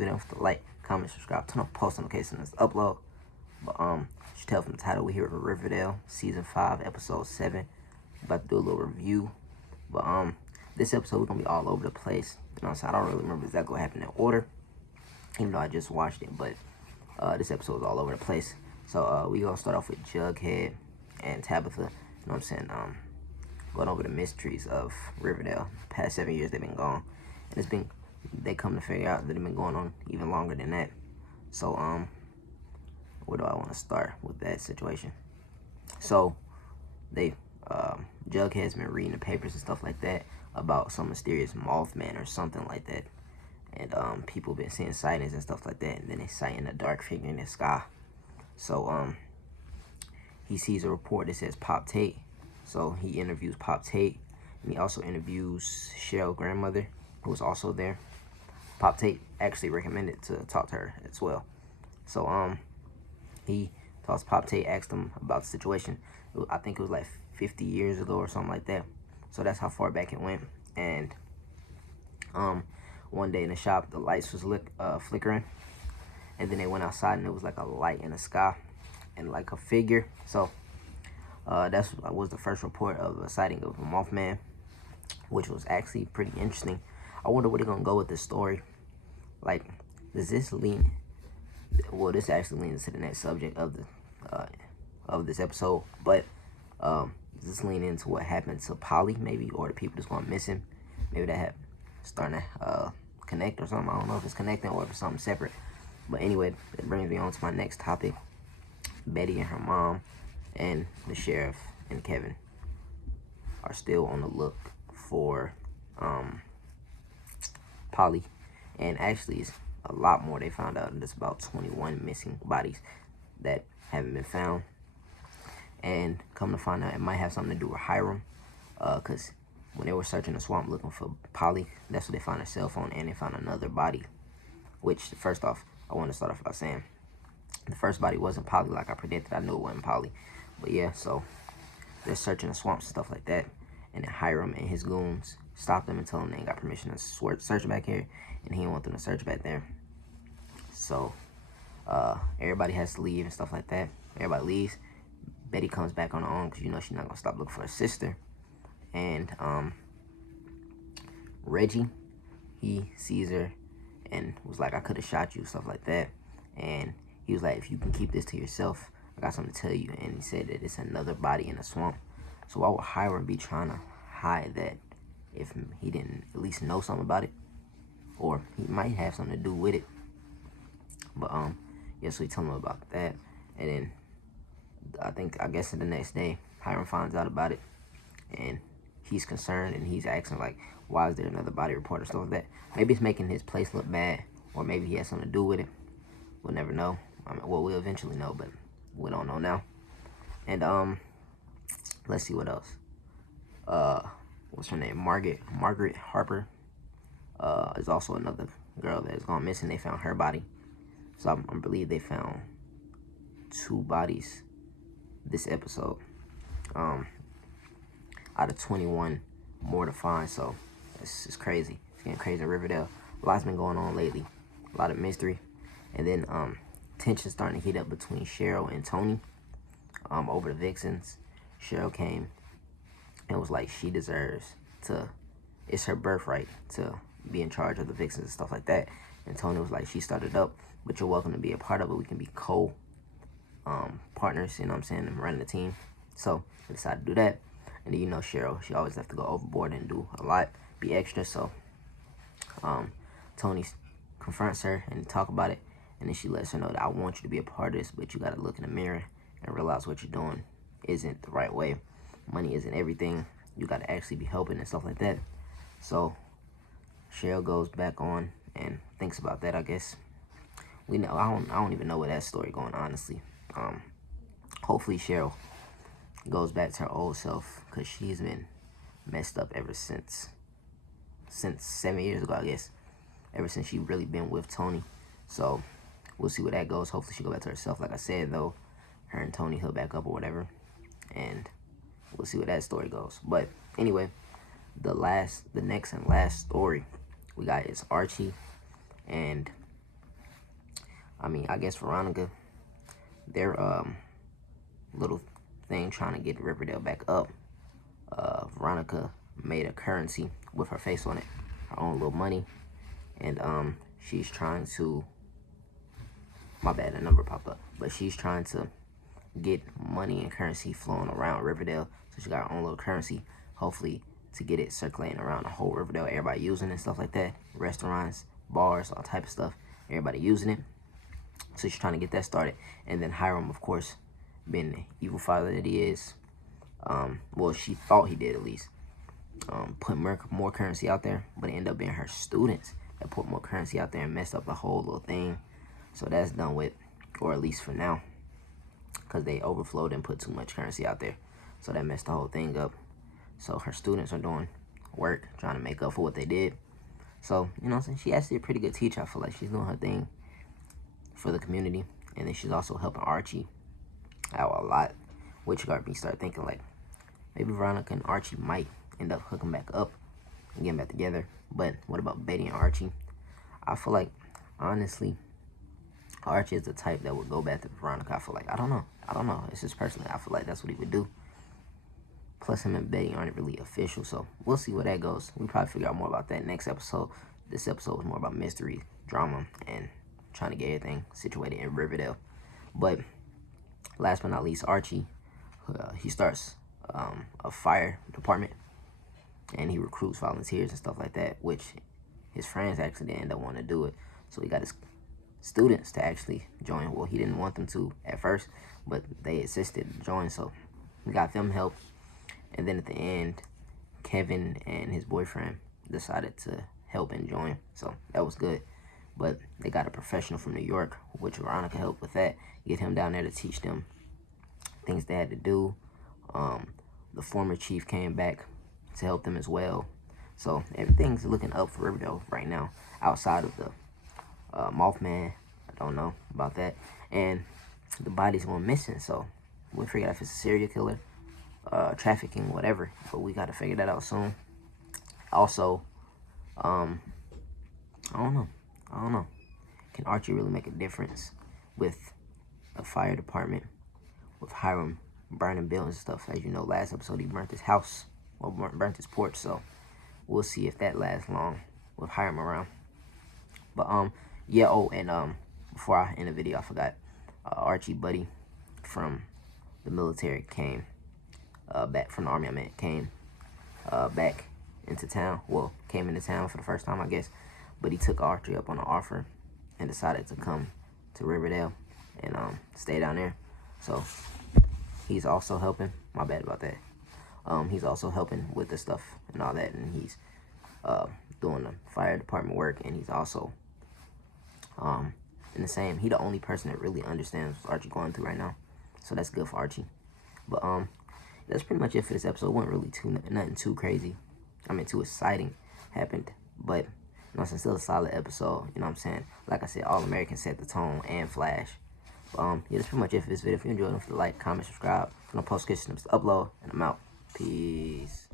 video, don't forget to like, comment, subscribe, turn on post notifications, upload. But you should tell from the title, we here at Riverdale, season 5, episode 7. About to do a little review. But this episode we're gonna be all over the place. You know what I'm saying? I don't really remember exactly what happened in order, even though I just watched it, but this episode is all over the place. So we gonna start off with Jughead and Tabitha, you know what I'm saying, going over the mysteries of Riverdale. Past 7 years they've been gone. And they come to figure out that they've been going on even longer than that. So where do I want to start with that situation? So Jughead's been reading the papers and stuff like that about some mysterious Mothman or something like that. And people been seeing sightings and stuff like that, and then they sighting a dark figure in the sky. So he sees a report that says Pop Tate. So he interviews Pop Tate, and he also interviews Cheryl's grandmother, who was also there. Pop Tate actually recommended to talk to her as well. So he talks to Pop Tate, asked him about the situation. I think it was like 50 years ago or something like that. So that's how far back it went. And one day in the shop, the lights was flickering, and then they went outside and there was like a light in the sky and like a figure. So that was the first report of a sighting of a Mothman, which was actually pretty interesting. I wonder where they're gonna go with this story. Like, does this lean? Well, this actually leans to the next subject of this episode. But does this lean into what happened to Polly, maybe, or the people that's going missing? Maybe that starting to connect or something. I don't know if it's connecting or if it's something separate. But anyway, it brings me on to my next topic. Betty and her mom and the sheriff and Kevin are still on the look for Polly. And actually, it's a lot more. They found out there's about 21 missing bodies that haven't been found. And come to find out, it might have something to do with Hiram. Because when they were searching the swamp looking for Polly, that's where they found her cell phone, and they found another body. Which, first off, I want to start off by saying the first body wasn't Polly like I predicted. I knew it wasn't Polly. But yeah, so they're searching the swamps and stuff like that. And then Hiram and his goons stopped them and told them they ain't got permission to search back here. And he didn't want them to search back there. So everybody has to leave and stuff like that. Everybody leaves. Betty comes back on her own because, you know, she's not going to stop looking for her sister. And Reggie, he sees her and was like, I could have shot you, stuff like that. And he was like, if you can keep this to yourself, I got something to tell you. And he said that it's another body in the swamp. So why would Hiram be trying to hide that if he didn't at least know something about it? Or he might have something to do with it. But yeah, so he told him about that. And then I guess the next day, Hiram finds out about it. And he's concerned, and he's asking, like, why is there another body report or stuff like that? Maybe it's making his place look bad, or maybe he has something to do with it. We'll never know. I mean, well, we'll eventually know, but we don't know now. And let's see what else. What's her name? Margaret Harper is also another girl that has gone missing. They found her body. So I believe they found 2 bodies this episode. Out of 21 more to find. So it's crazy. It's getting crazy in Riverdale. A lot's been going on lately. A lot of mystery. And then tension starting to heat up between Cheryl and Tony over the Vixens. Cheryl came and was like, she deserves to, it's her birthright to be in charge of the Vixens and stuff like that. And Tony was like, she started up, but you're welcome to be a part of it. We can be partners, you know what I'm saying, and running the team. So they decided to do that. And then, you know, Cheryl, she always have to go overboard and do a lot, be extra. So Tony confronts her and talk about it. And then she lets her know that I want you to be a part of this, but you got to look in the mirror and realize what you're doing isn't the right way. Money isn't everything. You got to actually be helping and stuff like that. So Cheryl goes back on and thinks about that, I guess. We know, I don't even know where that story going, honestly. Hopefully Cheryl goes back to her old self, because she's been messed up ever since 7 years ago, I guess. Ever since she really been with Tony. So we'll see where that goes. Hopefully she go back to herself. Like I said, though, her and Tony hook back up or whatever. And we'll see where that story goes. But anyway, the next and last story we got is Archie and I guess Veronica, their little thing trying to get Riverdale back up. Veronica made a currency with her face on it, her own little money, and she's trying to, my bad, a number popped up, but she's trying to get money and currency flowing around Riverdale. So she got her own little currency, hopefully to get it circulating around the whole Riverdale, everybody using it and stuff like that. Restaurants, bars, all type of stuff, everybody using it. So she's trying to get that started. And then Hiram, of course, being the evil father that he is, well, she thought he did at least, put more currency out there, but it ended up being her students that put more currency out there and messed up the whole little thing. So that's done with, or at least for now, because they overflowed and put too much currency out there. So that messed the whole thing up. So her students are doing work, trying to make up for what they did. So, you know what I'm saying? She actually a pretty good teacher. I feel like she's doing her thing for the community. And then she's also helping Archie out a lot, which got me start thinking like, maybe Veronica and Archie might end up hooking back up and getting back together. But what about Betty and Archie? I feel like, honestly, Archie is the type that would go back to Veronica. I feel like, I don't know. It's just personally, I feel like that's what he would do. Plus, him and Betty aren't really official, so we'll see where that goes. We'll probably figure out more about that next episode. This episode was more about mystery, drama, and trying to get everything situated in Riverdale. But last but not least, Archie, he starts a fire department, and he recruits volunteers and stuff like that, which his friends actually didn't end up wanting to do it. So he got his students to actually join. Well, he didn't want them to at first, but they insisted to join, so we got them help. And then at the end, Kevin and his boyfriend decided to help and join. So that was good. But they got a professional from New York, which Veronica helped with that. Get him down there to teach them things they had to do. The former chief came back to help them as well. So everything's looking up for Riverdale right now. Outside of the Mothman, I don't know about that. And the body's going missing. So we'll figure out if it's a serial killer, trafficking, whatever, but we got to figure that out soon. Also, I don't know, can Archie really make a difference with a fire department, with Hiram burning buildings and stuff? As you know, last episode he burnt his house, or burnt his porch, so we'll see if that lasts long with Hiram around. But yeah, oh, and before I end the video, I forgot, Archie buddy from the military came back from the army, came back into town. Well, came into town for the first time, I guess. But he took Archie up on an offer and decided to come to Riverdale and stay down there. So he's also helping. My bad about that. He's also helping with the stuff and all that, and he's doing the fire department work, and he's also in the same. He the only person that really understands what Archie going through right now. So that's good for Archie. But that's pretty much it for this episode. It wasn't really nothing too crazy. Too exciting happened. But, you know, it's still a solid episode. You know what I'm saying? Like I said, All American set the tone and Flash. Yeah, that's pretty much it for this video. If you enjoyed it, don't forget to like, comment, subscribe. For no post-notifications to upload. And I'm out. Peace.